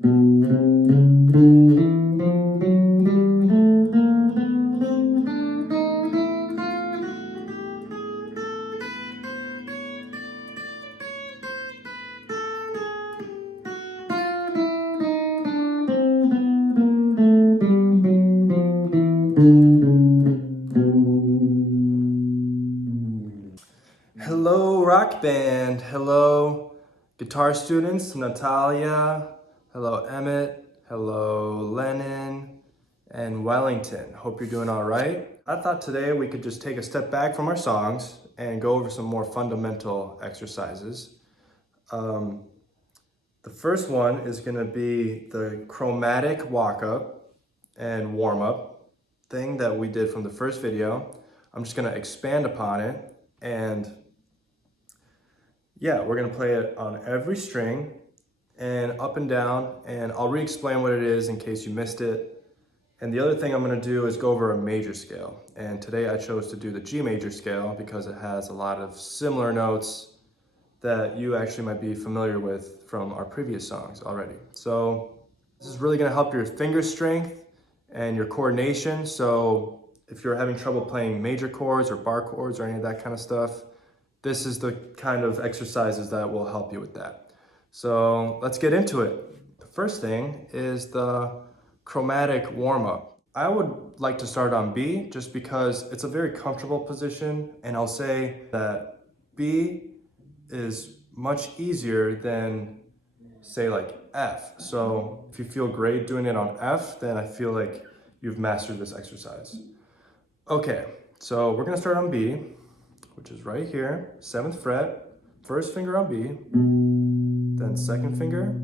Hello, rock band. Hello, guitar students. Natalia. Hello, Emmett. Hello, Lennon and Wellington. Hope you're doing all right. I thought today we could just take a step back from our songs and go over some more fundamental exercises. The first one is going to be the chromatic walk-up and warm-up thing that we did from the first video. I'm just going to expand upon it, and yeah, we're gonna play it on every string and up and down, and I'll re-explain what it is in case you missed it. And the other thing I'm gonna do is go over a major scale. And today I chose to do the G major scale because it has a lot of similar notes that you actually might be familiar with from our previous songs already. So this is really gonna help your finger strength and your coordination. So if you're having trouble playing major chords or bar chords or any of that kind of stuff, this is the kind of exercises that will help you with that. So let's get into it. The first thing is the chromatic warm-up. I would like to start on B just because it's a very comfortable position, and I'll say that B is much easier than, say, like F. So if you feel great doing it on F, then I feel like you've mastered this exercise. Okay, so we're gonna start on B, which is right here, 7th fret, first finger on B, then second finger,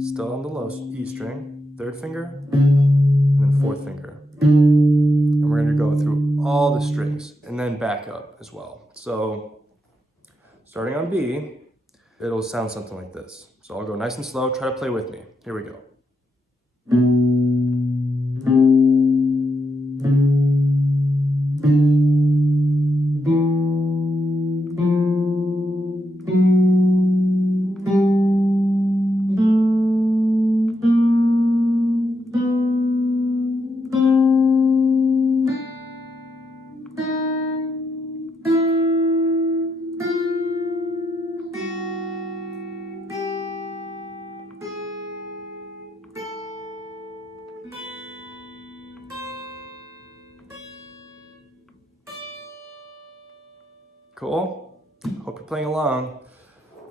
still on the low E string, third finger, and then fourth finger. And we're gonna go through all the strings and then back up as well. So starting on B, it'll sound something like this. So I'll go nice and slow, try to play with me. Here we go. Cool? Hope you're playing along.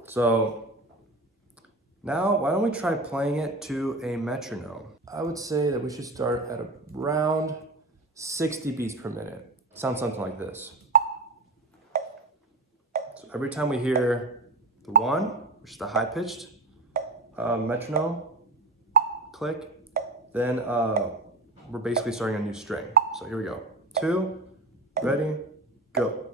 So now why don't we try playing it to a metronome? I would say that we should start at around 60 beats per minute. Sounds something like this. So every time we hear the 1, which is the high-pitched metronome click, then we're basically starting a new string. So here we go. 2, ready, go.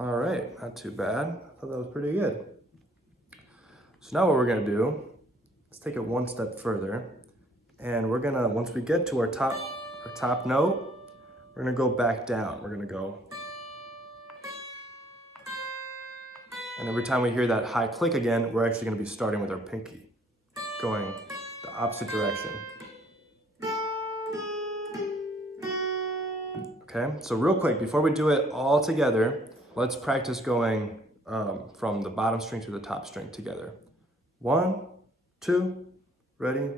All right, not too bad. I thought that was pretty good. So now what we're gonna do, let's take it one step further. And we're gonna, once we get to our top note, we're gonna go back down. We're gonna go. And every time we hear that high click again, we're actually gonna be starting with our pinky, going the opposite direction. Okay, so real quick, before we do it all together, let's practice going from the bottom string to the top string together. 1, 2, ready,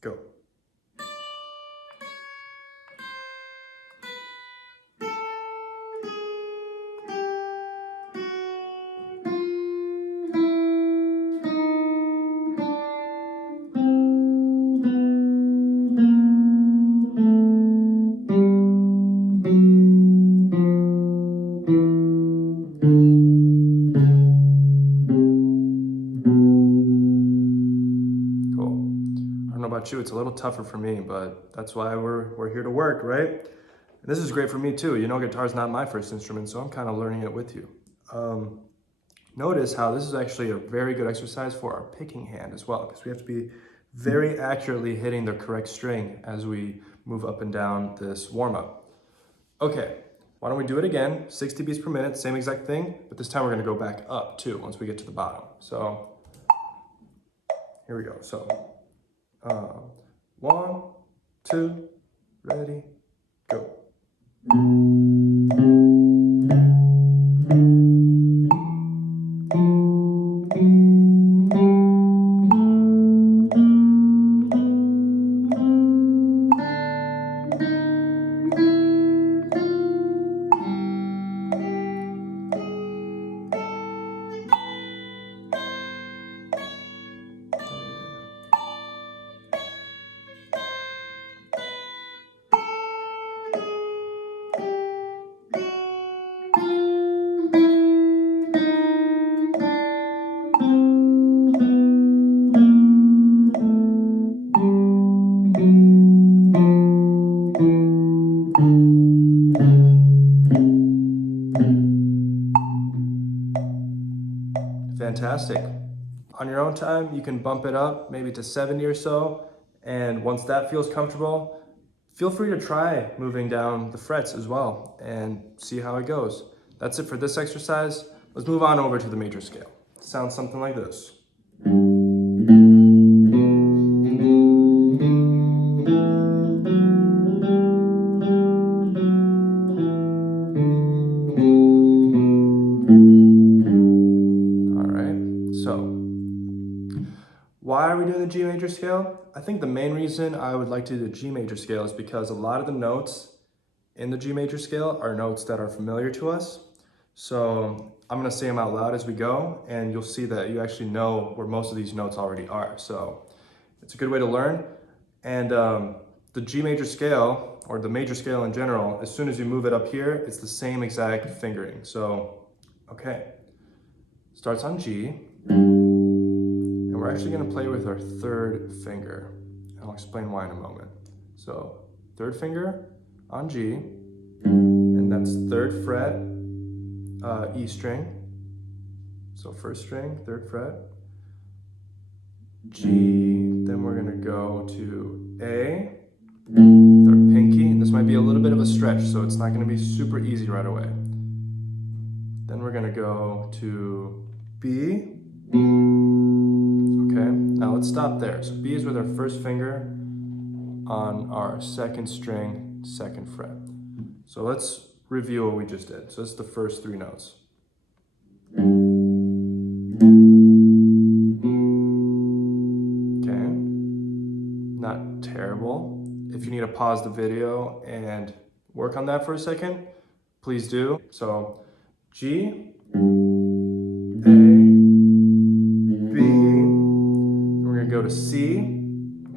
go. about you, it's a little tougher for me, but that's why we're here to work, right? And this is great for me too. You know, guitar's not my first instrument, so I'm kind of learning it with you. Notice how this is actually a very good exercise for our picking hand as well, because we have to be very accurately hitting the correct string as we move up and down this warm-up. Okay, why don't we do it again? 60 beats per minute, same exact thing, but this time we're gonna go back up too once we get to the bottom. So here we go. So 1, 2, ready, go. Fantastic. On your own time, you can bump it up maybe to 70 or so. And once that feels comfortable, feel free to try moving down the frets as well and see how it goes. That's it for this exercise. Let's move on over to the major scale. Sounds something like this. Why are we doing the G major scale? I think the main reason I would like to do the G major scale is because a lot of the notes in the G major scale are notes that are familiar to us. So I'm gonna say them out loud as we go, and you'll see that you actually know where most of these notes already are. So it's a good way to learn. And the G major scale, or the major scale in general, as soon as you move it up here, it's the same exact fingering. So, okay, starts on G. We're actually going to play with our third finger. I'll explain why in a moment. So third finger on G, and that's third fret, E string. So first string, third fret, G, then we're going to go to A with our pinky. And this might be a little bit of a stretch, so it's not going to be super easy right away. Then we're going to go to B. Okay, now let's stop there. So B is with our first finger on our second string, second fret. So let's review what we just did. So this is the first three notes. Okay, not terrible. If you need to pause the video and work on that for a second, please do. So G, go to C,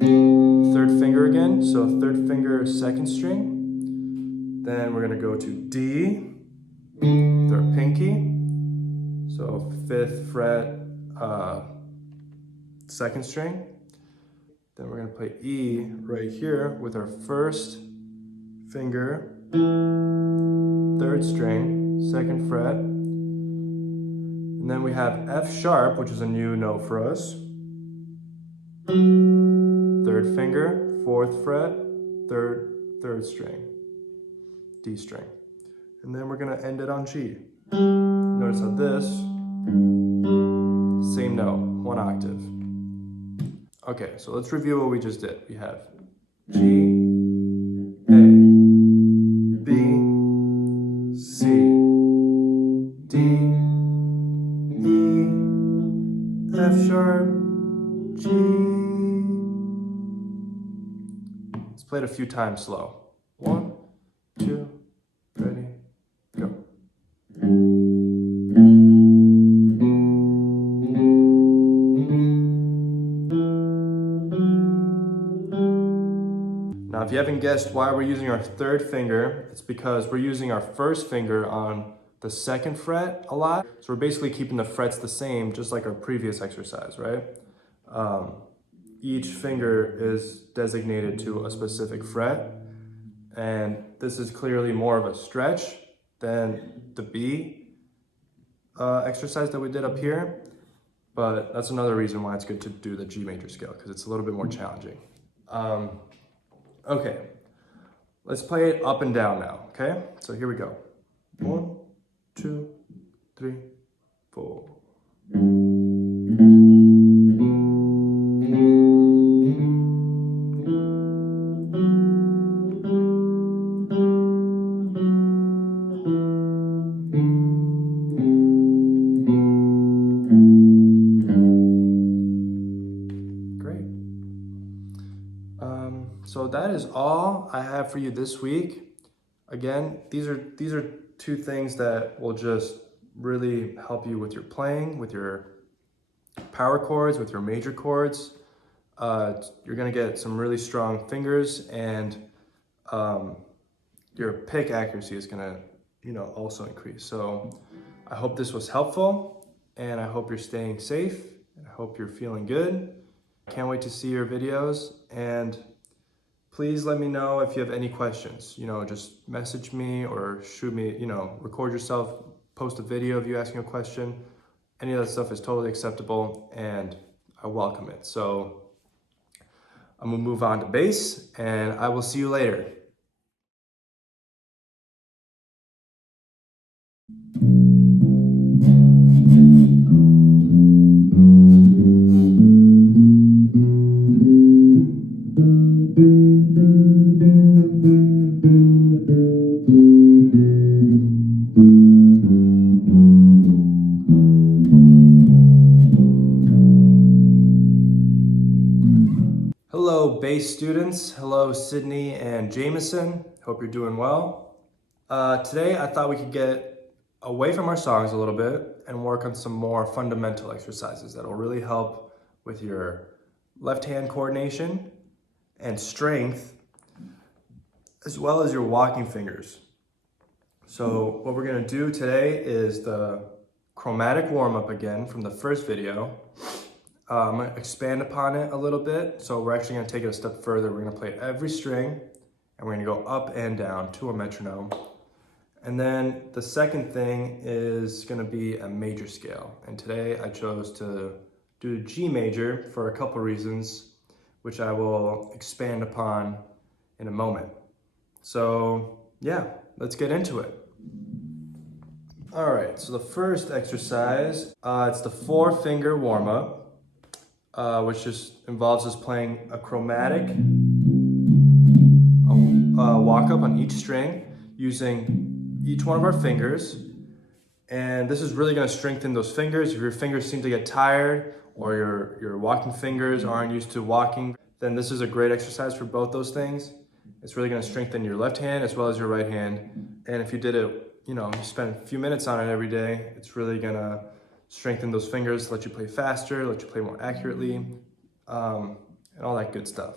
third finger again, so third finger, second string. Then we're going to go to D with our pinky, so fifth fret, second string. Then we're going to play E right here with our first finger, third string, second fret. And then we have F sharp, which is a new note for us. Third finger, fourth fret, third string, D string. And then we're gonna end it on G. Notice how this, same note, one octave. Okay, so let's review what we just did. We have G, A, B, C, D, E, F sharp, G. Let's play it a few times slow. 1, 2, ready, go. Now, if you haven't guessed why we're using our third finger, it's because we're using our first finger on the second fret a lot. So we're basically keeping the frets the same, just like our previous exercise, right? each finger is designated to a specific fret. And this is clearly more of a stretch than the B exercise that we did up here. But that's another reason why it's good to do the G major scale, because it's a little bit more challenging. Okay, let's play it up and down now, okay? So here we go. 1, 2, 3, 4. Great. So that is all I have for you this week. Again, these are 2 things that will just really help you with your playing, with your power chords, with your major chords. You're gonna get some really strong fingers, and your pick accuracy is gonna, also increase. So I hope this was helpful, and I hope you're staying safe, and I hope you're feeling good. Can't wait to see your videos, and please let me know if you have any questions. Just message me or shoot me, record yourself, post a video of you asking a question. Any of that stuff is totally acceptable, and I welcome it. So I'm gonna move on to bass, and I will see you later. Hello, bass students. Hello, Sydney and Jameson. Hope you're doing well. Today, I thought we could get away from our songs a little bit and work on some more fundamental exercises that will really help with your left hand coordination and strength, as well as your walking fingers. So what we're gonna do today is the chromatic warm-up again from the first video. I'm gonna expand upon it a little bit. So we're actually gonna take it a step further. We're gonna play every string, and we're gonna go up and down to a metronome. And then the second thing is gonna be a major scale. And today I chose to do G major for a couple reasons, which I will expand upon in a moment. So yeah, let's get into it. All right, so the first exercise, it's the 4-finger warm-up. Which just involves us playing a chromatic walk up on each string using each one of our fingers. And this is really going to strengthen those fingers. If your fingers seem to get tired, or your walking fingers aren't used to walking, then this is a great exercise for both those things. It's really going to strengthen your left hand as well as your right hand. And if you did it, you spend a few minutes on it every day, it's really going to strengthen those fingers, let you play faster, let you play more accurately, and all that good stuff.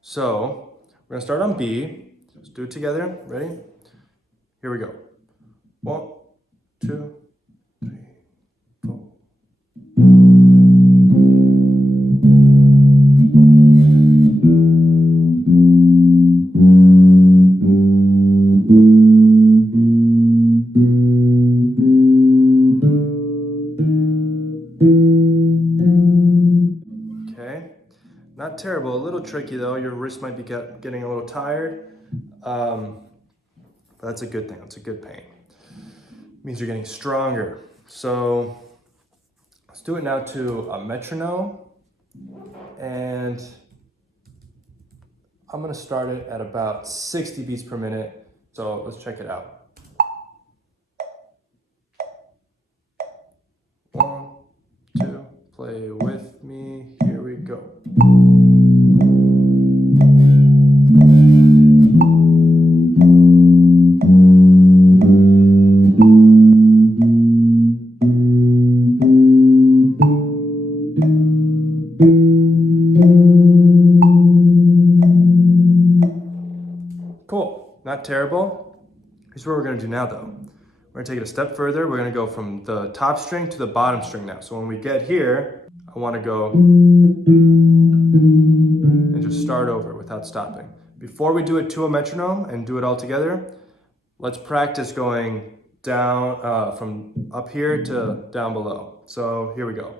So we're gonna start on B. Let's do it together. Ready? Here we go. 1, 2, 3, 4. Not terrible, a little tricky though. Your wrist might be getting a little tired, but that's a good thing, that's a good pain. It means you're getting stronger. So let's do it now to a metronome, and I'm gonna start it at about 60 beats per minute. So let's check it out. 1, 2, play with me, here we go. Cool, not terrible. Here's what we're gonna do now though. We're gonna take it a step further. We're gonna go from the top string to the bottom string now. So when we get here, I wanna go start over without stopping. Before we do it to a metronome and do it all together, let's practice going down from up here to down below. So here we go.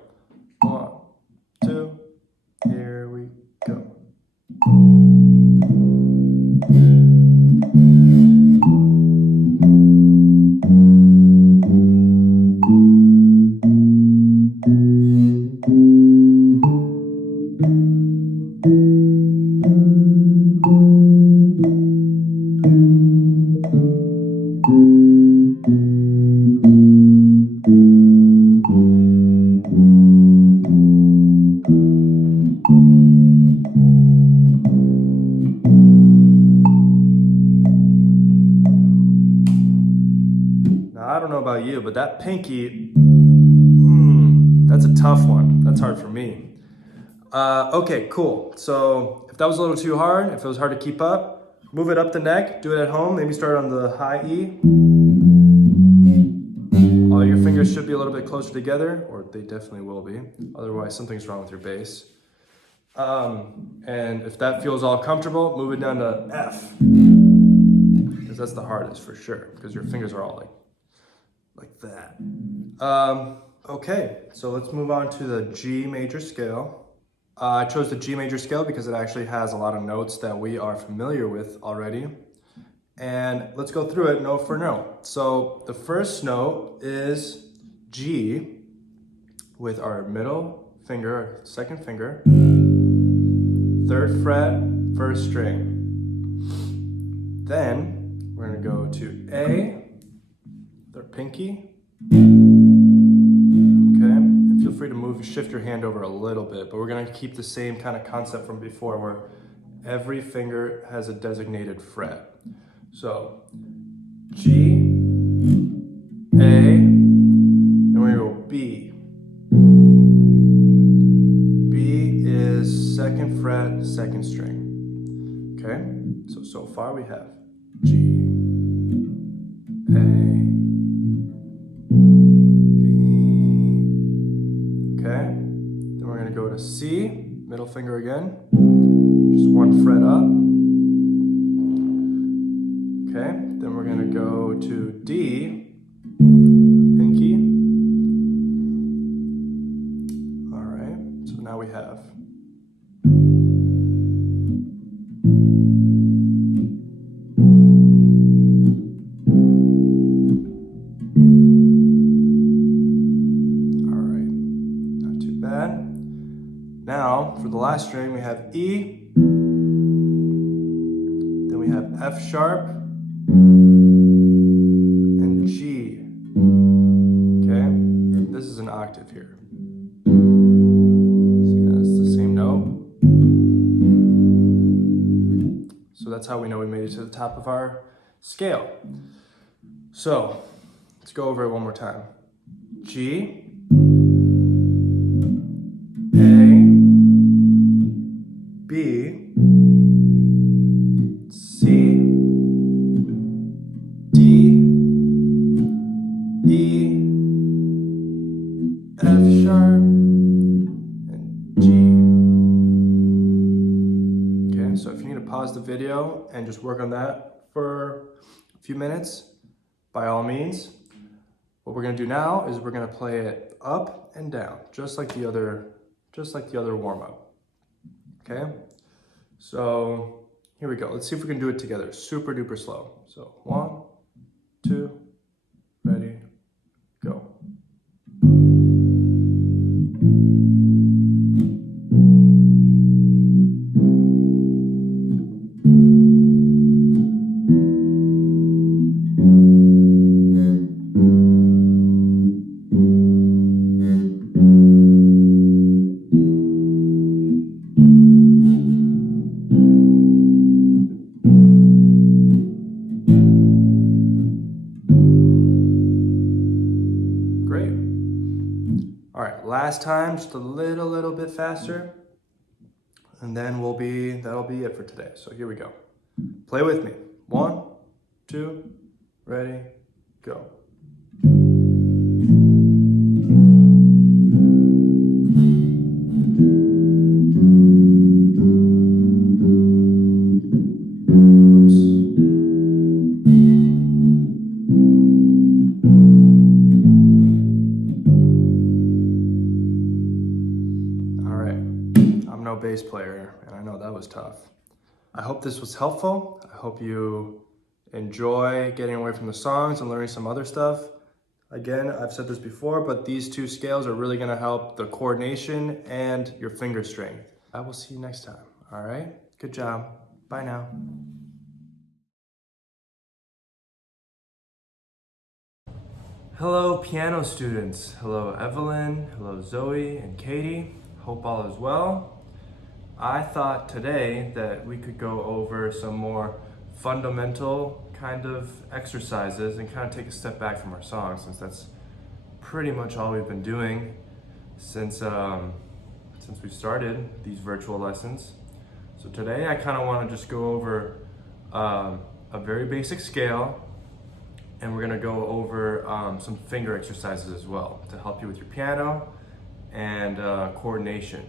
1, 2, here we go. I don't know about you, but that pinky, that's a tough one. That's hard for me. Okay, cool. So if that was a little too hard, if it was hard to keep up, move it up the neck, do it at home. Maybe start on the high E. All your fingers should be a little bit closer together, or they definitely will be. Otherwise, something's wrong with your bass. And if that feels all comfortable, move it down to F. Because that's the hardest for sure, because your fingers are all like that. Okay, so let's move on to the G major scale. I chose the G major scale because it actually has a lot of notes that we are familiar with already. And let's go through it note for note. So the first note is G with our middle finger, our second finger, 3rd fret, 1st string. Then we're gonna go to A, their pinky. Okay, and feel free to shift your hand over a little bit, but we're gonna keep the same kind of concept from before where every finger has a designated fret. So G, A, then we're gonna go B. B is 2nd fret, 2nd string. Okay, so far we have G, A, then we're going to go to C, middle finger again, just 1 fret up. Okay, then we're going to go to D, pinky. All right, so now we have Now, for the last string, we have E, then we have F sharp, and G. Okay, this is an octave here. See, that's the same note. So that's how we know we made it to the top of our scale. So, let's go over it one more time. G, B, C, D, E, F sharp, and G. Okay, so if you need to pause the video and just work on that for a few minutes, by all means. What we're gonna do now is we're gonna play it up and down, just like the other warm-up. Okay, so here we go. Let's see if we can do it together. Super duper slow. So 1, 2, ready, go. Great. All right, last time, just a little bit faster, and then that'll be it for today. So here we go. Play with me. 1, 2, ready, go. I'm no bass player, and I know that was tough. I hope this was helpful. I hope you enjoy getting away from the songs and learning some other stuff. Again, I've said this before, but these two scales are really gonna help the coordination and your finger strength. I will see you next time, all right? Good job, bye now. Hello, piano students. Hello, Evelyn. Hello, Zoe and Katie. Hope all is well. I thought today that we could go over some more fundamental kind of exercises and kind of take a step back from our songs, since that's pretty much all we've been doing since we started these virtual lessons. So today I kind of want to just go over a very basic scale, and we're going to go over some finger exercises as well to help you with your piano and coordination.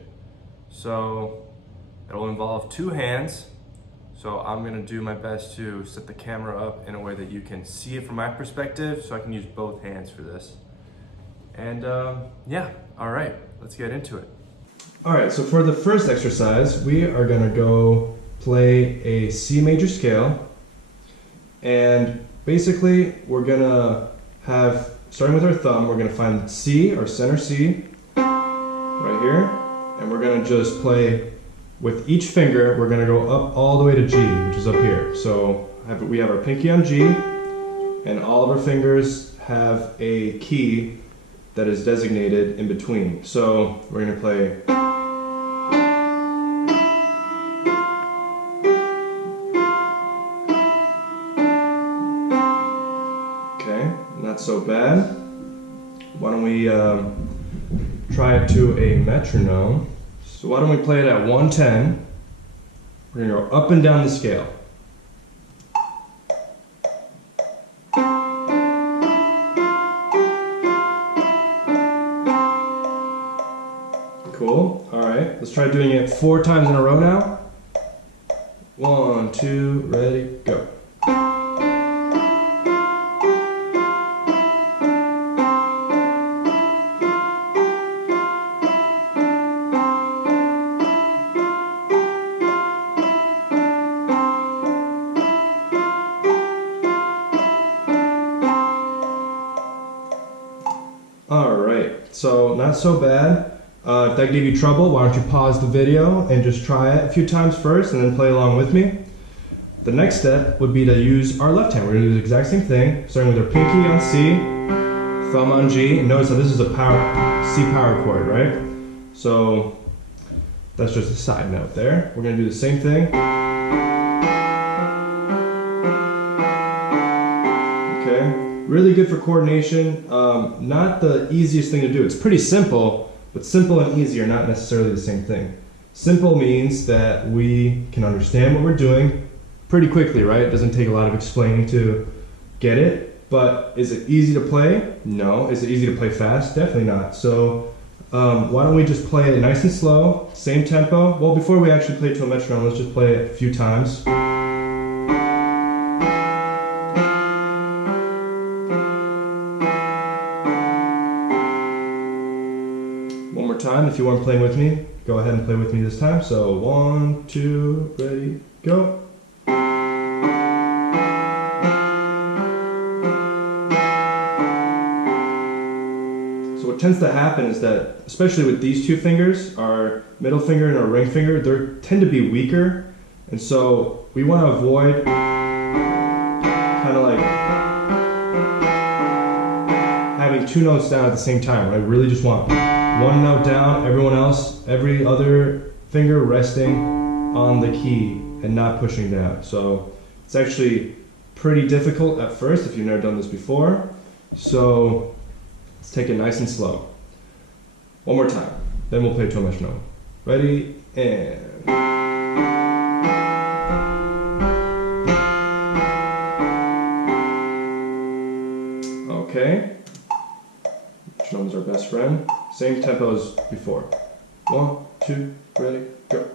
So it'll involve two hands. So I'm gonna do my best to set the camera up in a way that you can see it from my perspective, so I can use both hands for this. And yeah, all right, let's get into it. All right, so for the first exercise, we are gonna go play a C major scale. And basically, we're gonna have, starting with our thumb, we're gonna find C, our center C, right here. And we're gonna just play with each finger. We're gonna go up all the way to G, which is up here. So we have our pinky on G, and all of our fingers have a key that is designated in between. So we're gonna play. Okay, not so bad. Why don't we try it to a metronome? So why don't we play it at 110? We're gonna go up and down the scale. Cool, all right. Let's try doing it 4 times in a row now. 1, 2, ready, go. Alright, so not so bad. If that gave you trouble, why don't you pause the video and just try it a few times first and then play along with me. The next step would be to use our left hand. We're going to do the exact same thing, starting with our pinky on C, thumb on G, and notice that this is a C power chord, right? So that's just a side note there. We're going to do the same thing. Okay. Really good for coordination. Not the easiest thing to do. It's pretty simple, but simple and easy are not necessarily the same thing. Simple means that we can understand what we're doing pretty quickly, right? It doesn't take a lot of explaining to get it. But is it easy to play? No. Is it easy to play fast? Definitely not. So why don't we just play it nice and slow, same tempo. Well, before we actually play it to a metronome, let's just play it a few times. One more time, if you weren't playing with me, go ahead and play with me this time. So 1, 2, ready, go. So what tends to happen is that, especially with these two fingers, our middle finger and our ring finger, they tend to be weaker. And so we want to avoid kind of like having 2 notes down at the same time, right? Really just want 1 note down, every other finger resting on the key and not pushing down. So it's actually pretty difficult at first if you've never done this before. So let's take it nice and slow. One more time, then we'll play to a metronome. Ready, and... Okay. Metronome's our best friend. Same tempo as before. 1, 2, ready, go.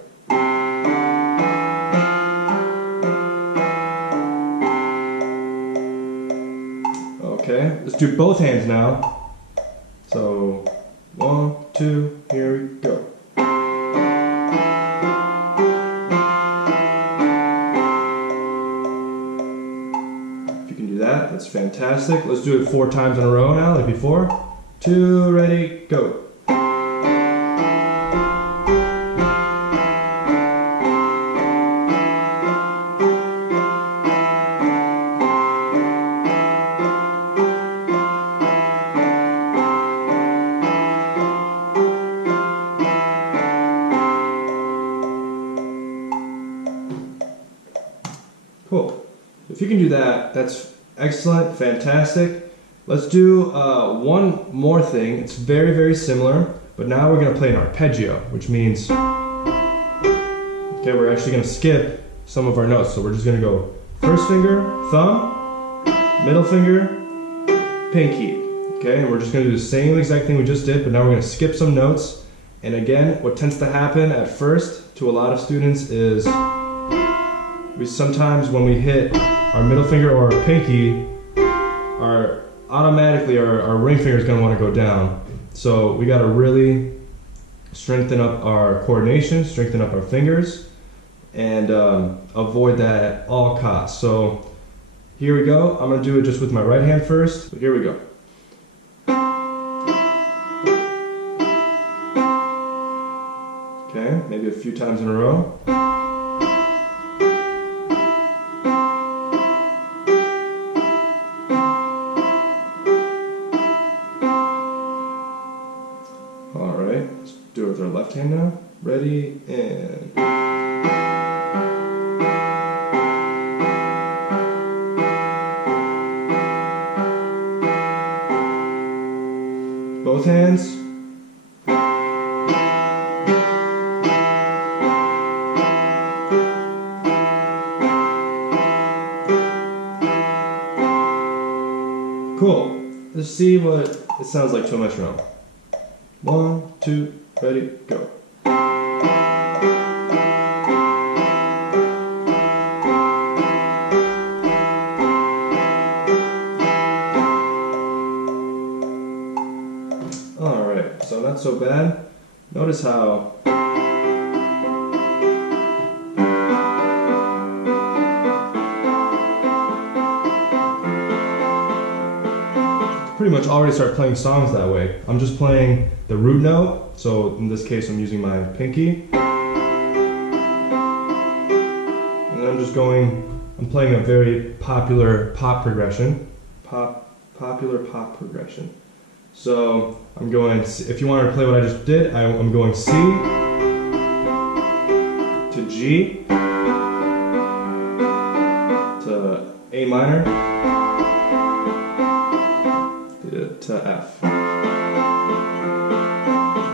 Okay, let's do both hands now. So 1, 2, here we go. Fantastic. Let's do it 4 times in a row now, like before. 2, ready, go. Cool. If you can do that, that's excellent, fantastic. Let's do one more thing. It's very, very similar, but now we're going to play an arpeggio, which means, okay, we're actually going to skip some of our notes. So we're just going to go first finger, thumb, middle finger, pinky. Okay, and we're just going to do the same exact thing we just did, but now we're going to skip some notes. And again, what tends to happen at first to a lot of students is sometimes when we hit our middle finger or our pinky, automatically our ring finger is going to want to go down. So we got to really strengthen up our coordination, strengthen up our fingers, and avoid that at all costs. So here we go. I'm going to do it just with my right hand first. So here we go. Okay, maybe a few times in a row. Alright, let's do it with our left hand now. Ready, and... both hands. Cool. Let's see what it sounds like to a metronome. 1, 2, ready, go. Alright, so not so bad. Notice how pretty much already start playing songs that way. I'm just playing the root note, so in this case I'm using my pinky. And then I'm playing a very popular pop progression. Popular pop progression. So I'm going, if you wanted to play what I just did, I'm going C to G to A minor to F.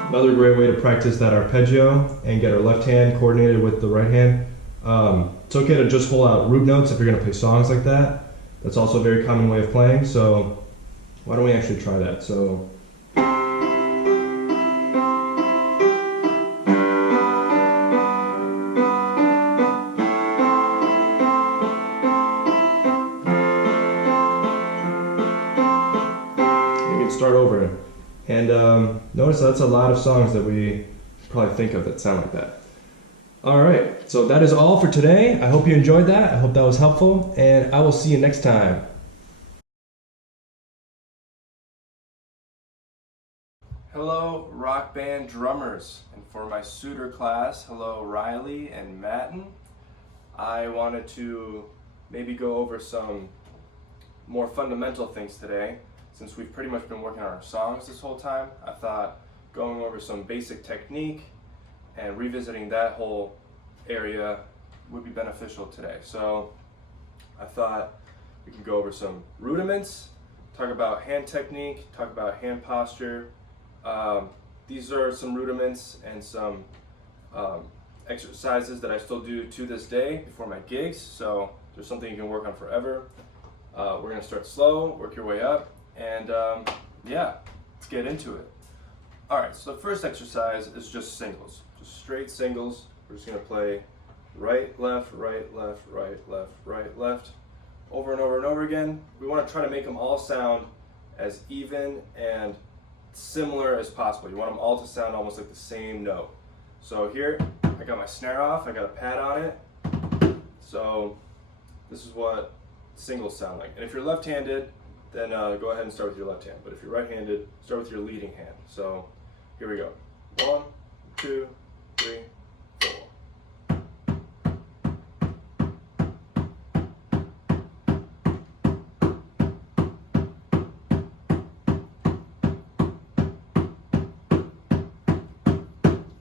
Another great way to practice that arpeggio and get our left hand coordinated with the right hand. It's okay to just hold out root notes if you're going to play songs like that. That's also a very common way of playing, so why don't we actually try that? So start over. And notice that's a lot of songs that we probably think of that sound like that. Alright, so that is all for today. I hope you enjoyed that. I hope that was helpful, and I will see you next time. Hello, rock band drummers. And for my Suder class, hello Riley and Matten. I wanted to maybe go over some more fundamental things today. Since we've pretty much been working on our songs this whole time, I thought going over some basic technique and revisiting that whole area would be beneficial today. So I thought we can go over some rudiments, talk about hand technique, talk about hand posture. These are some rudiments and some exercises that I still do to this day before my gigs, so there's something you can work on forever. We're going to start slow, work your way up. And yeah, let's get into it. Alright, so the first exercise is just singles, just straight singles. We're just going to play right, left, right, left, right, left, right, left, over and over and over again. We want to try to make them all sound as even and similar as possible. You want them all to sound almost like the same note. So here, I got my snare off, I got a pad on it. So this is what singles sound like. And if you're left-handed, then go ahead and start with your left hand. But if you're right-handed, start with your leading hand. So here we go. 1, 2, 3, 4.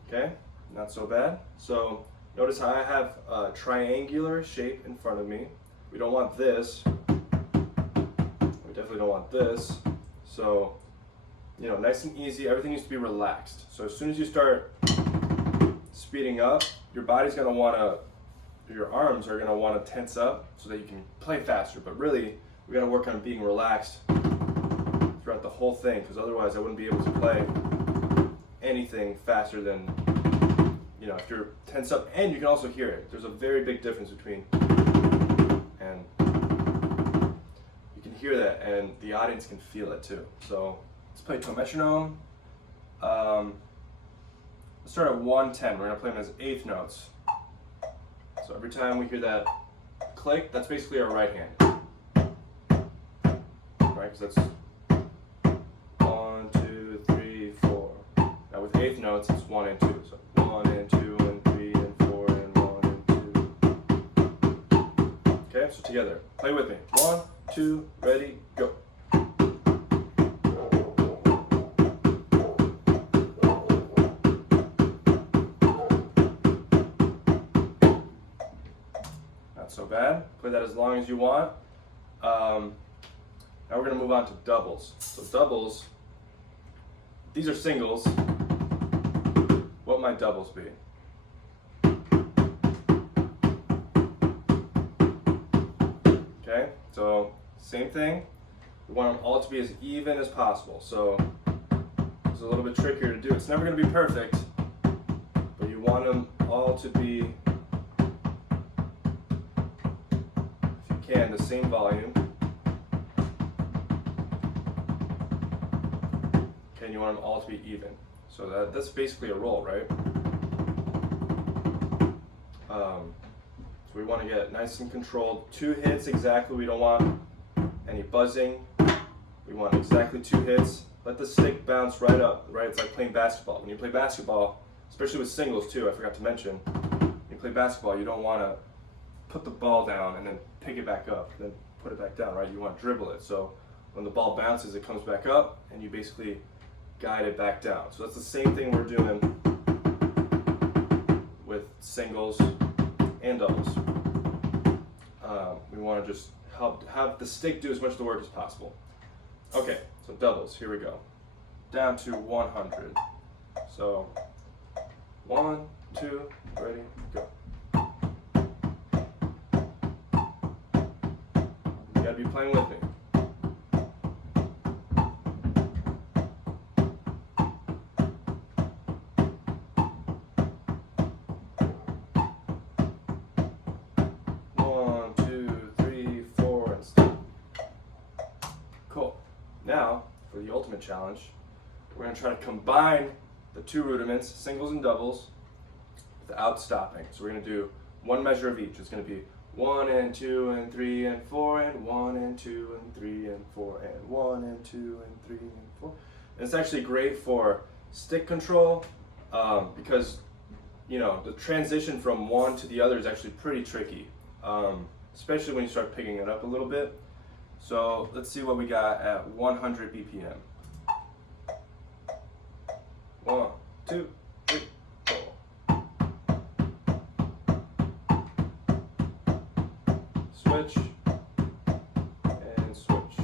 Okay, not so bad. So notice how I have a triangular shape in front of me. We don't want this. We definitely don't want this. So, you know, nice and easy. Everything needs to be relaxed. So as soon as you start speeding up, your body's gonna wanna, your arms are gonna wanna tense up so that you can play faster. But really, we gotta work on being relaxed throughout the whole thing, because otherwise I wouldn't be able to play anything faster than, you know, if you're tense up. And you can also hear it. There's a very big difference between, and you can hear that, and the audience can feel it too. So let's play to a metronome. Let's start at 110. We're gonna play them as eighth notes. So every time we hear that click, that's basically our right hand, right? Because that's 1, 2, 3, 4. Now with eighth notes, it's 1 and 2. So 1 and 2 and 3 and 4 and 1 and 2. Okay, so together, play with me. 1, 2, ready, go. Not so bad. Play that as long as you want. Now we're going to move on to doubles. So doubles, these are singles. What might doubles be? Okay, so same thing. We want them all to be as even as possible. So it's a little bit trickier to do. It's never going to be perfect, but you want them all to be, if you can, the same volume. Okay, and you want them all to be even. So that's basically a roll, right? So we want to get nice and controlled. 2 hits exactly. We don't want any buzzing. We want exactly 2 hits. Let the stick bounce right up, right? It's like playing basketball. When you play basketball, especially with singles too, I forgot to mention, when you play basketball, you don't want to put the ball down and then pick it back up, then put it back down, right? You want to dribble it. So when the ball bounces, it comes back up, and you basically guide it back down. So that's the same thing we're doing with singles and doubles. We want to just have the stick do as much of the work as possible. Okay, so doubles, here we go. Down to 100. So 1, 2, ready, go. You gotta be playing with me. Now, for the ultimate challenge, we're going to try to combine the 2 rudiments, singles and doubles, without stopping. So we're going to do 1 measure of each. It's going to be 1 and 2 and 3 and 4 and 1 and 2 and 3 and 4 and 1 and 2 and 3 and 4. And it's actually great for stick control because, you know, the transition from one to the other is actually pretty tricky, especially when you start picking it up a little bit. So let's see what we got at 100 BPM. 1, 2, 3, 4. Switch and switch.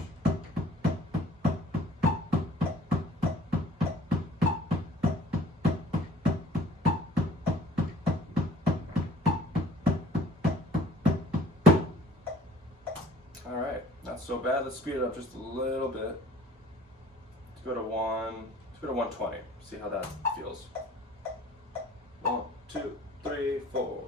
All right, not so bad. Let's speed it up just a little bit. Let's go to 120. See how that feels. 1, 2, 3, 4.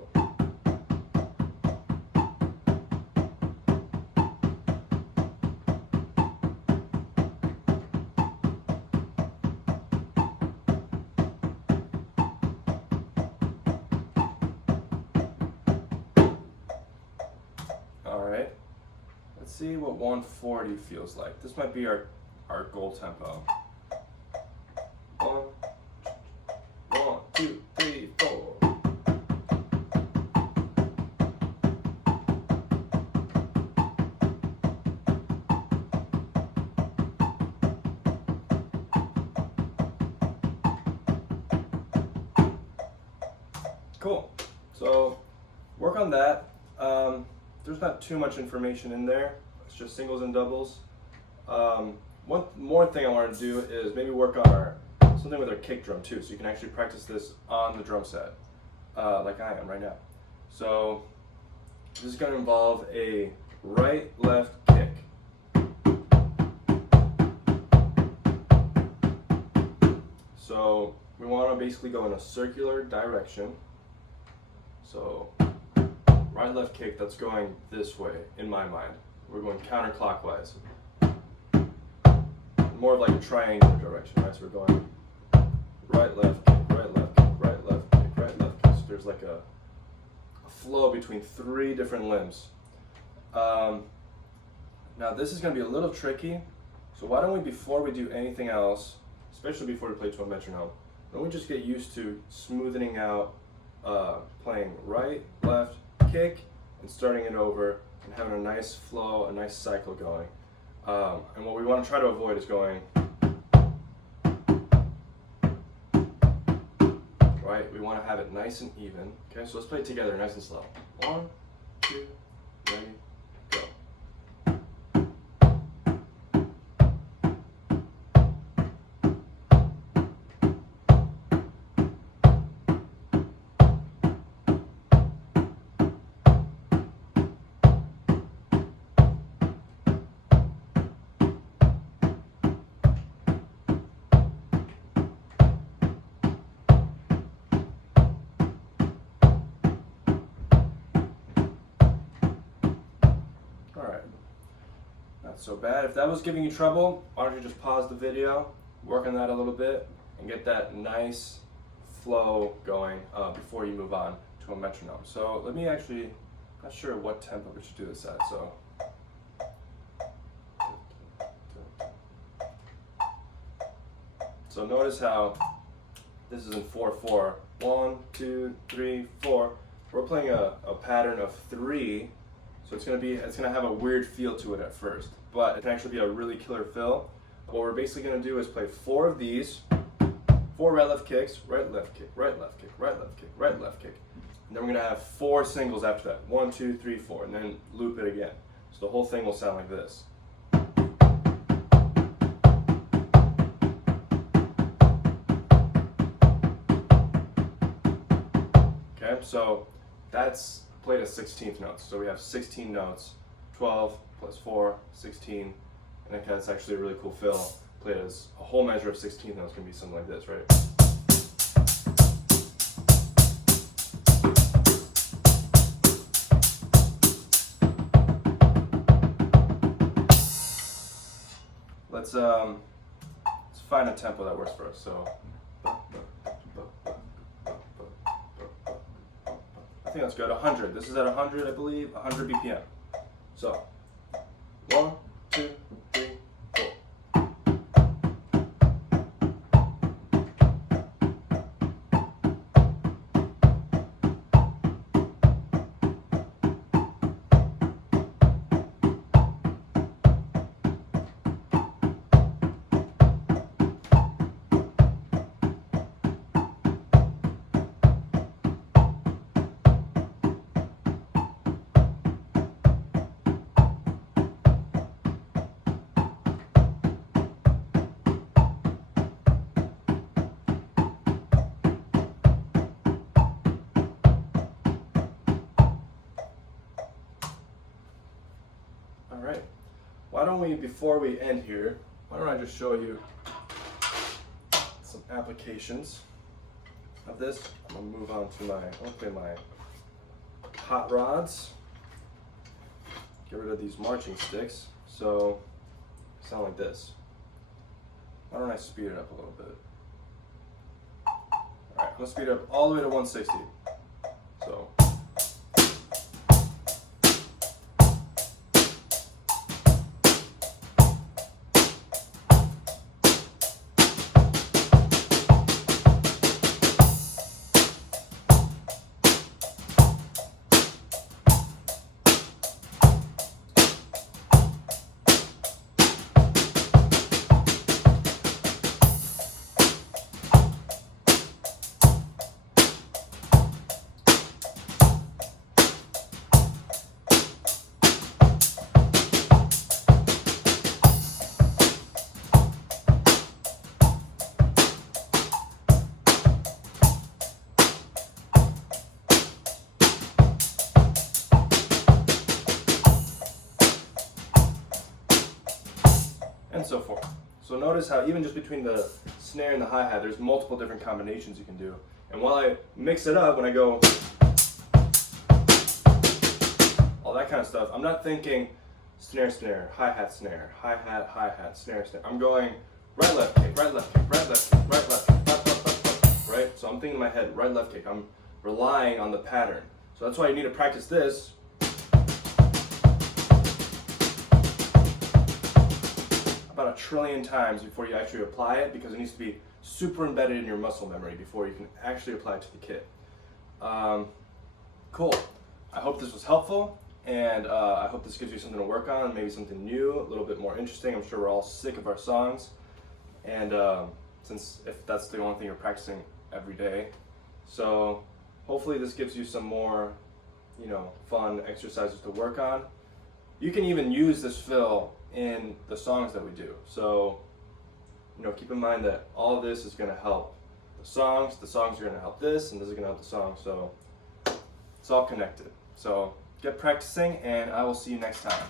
All right. Let's see what 140 feels like. This might be our goal tempo. 1, 2, 3, 4. Cool. So work on that. There's not too much information in there. It's just singles and doubles. One more thing I want to do is maybe work on something with our kick drum too, so you can actually practice this on the drum set, like I am right now. So this is going to involve a right, left kick. So we want to basically go in a circular direction. So right, left kick, that's going this way in my mind. We're going counterclockwise. More of like a triangular direction, right? So we're going right, left kick, right, left kick, right, left kick, right, left kick. So there's like a flow between 3 different limbs. Now this is going to be a little tricky. So why don't we, before we do anything else, especially before we play to a metronome, why don't we just get used to smoothing out playing right, left, kick, and starting it over and having a nice flow, a nice cycle going. And what we want to try to avoid is going right. We want to have it nice and even. Okay, so let's play it together nice and slow. 1, 2, ready, go. Not so bad. If that was giving you trouble, why don't you just pause the video, work on that a little bit, and get that nice flow going before you move on to a metronome. So let me actually, not sure what tempo we should do this at. So notice how this is in 4/4. 1, 2, 3, 4. We're playing a pattern of 3. So it's gonna have a weird feel to it at first, but it can actually be a really killer fill. What we're basically gonna do is play 4 of these, 4 right left kicks, right left kick, right left kick, right left kick, right left kick. And then we're gonna have 4 singles after that. 1, 2, 3, 4, and then loop it again. So the whole thing will sound like this. Okay, so that's played as 16th notes. So we have 16 notes, 12 plus 4, 16, and that's actually a really cool fill. Played as a whole measure of 16th notes can be something like this, right? Let's find a tempo that works for us. So I think that's good. 100. This is at 100, I believe. 100 BPM. So 1, 2, 3, 4. Alright, why don't we, before we end here, why don't I just show you some applications of this. I'm going to move on to my hot rods. Get rid of these marching sticks. So, sound like this. Why don't I speed it up a little bit? Alright, I'm going to speed it up all the way to 160. So. so forth. So notice how even just between the snare and the hi-hat, there's multiple different combinations you can do. And while I mix it up, when I go, all that kind of stuff, I'm not thinking snare, snare, hi-hat, snare, snare. I'm going right, left kick, right, left kick, right, left kick, right, left kick, right? So I'm thinking in my head, right, left kick. I'm relying on the pattern. So that's why you need to practice this about 1 trillion times before you actually apply it, because it needs to be super embedded in your muscle memory before you can actually apply it to the kit. Cool. I hope this was helpful, and I hope this gives you something to work on, maybe something new, a little bit more interesting. I'm sure we're all sick of our songs, and since if that's the only thing you're practicing every day. So hopefully this gives you some more, fun exercises to work on. You can even use this fill in the songs that we do. So, keep in mind that all of this is going to help the songs are going to help this, and this is going to help the song. So it's all connected. So get practicing, and I will see you next time.